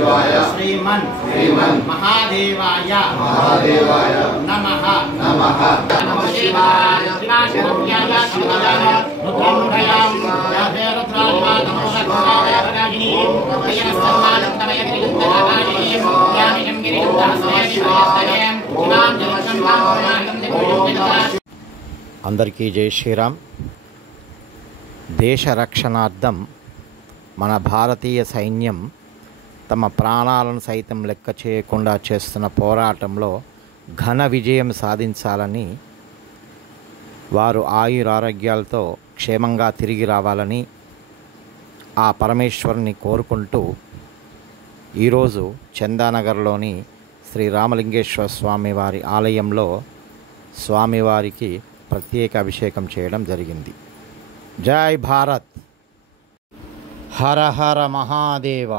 श्रीमन् महादेवाय नमः। नमः शिवाय। అందరికీ జై శ్రీరామ్. దేశ రక్షణార్థం మన భారతీయ సైన్యం తమ ప్రాణాలను సైతం లెక్క చేయకుండా చేస్తున్న పోరాటంలో ఘన విజయం సాధించాలని, వారు ఆయురారోగ్యాలతో క్షేమంగా తిరిగి రావాలని ఆ పరమేశ్వరుని కోరుకుంటూ ఈరోజు చందానగర్లోని శ్రీ రామలింగేశ్వర స్వామి వారి ఆలయంలో స్వామివారికి ప్రత్యేక అభిషేకం చేయడం జరిగింది. జై భారత్. హర హర మహాదేవ.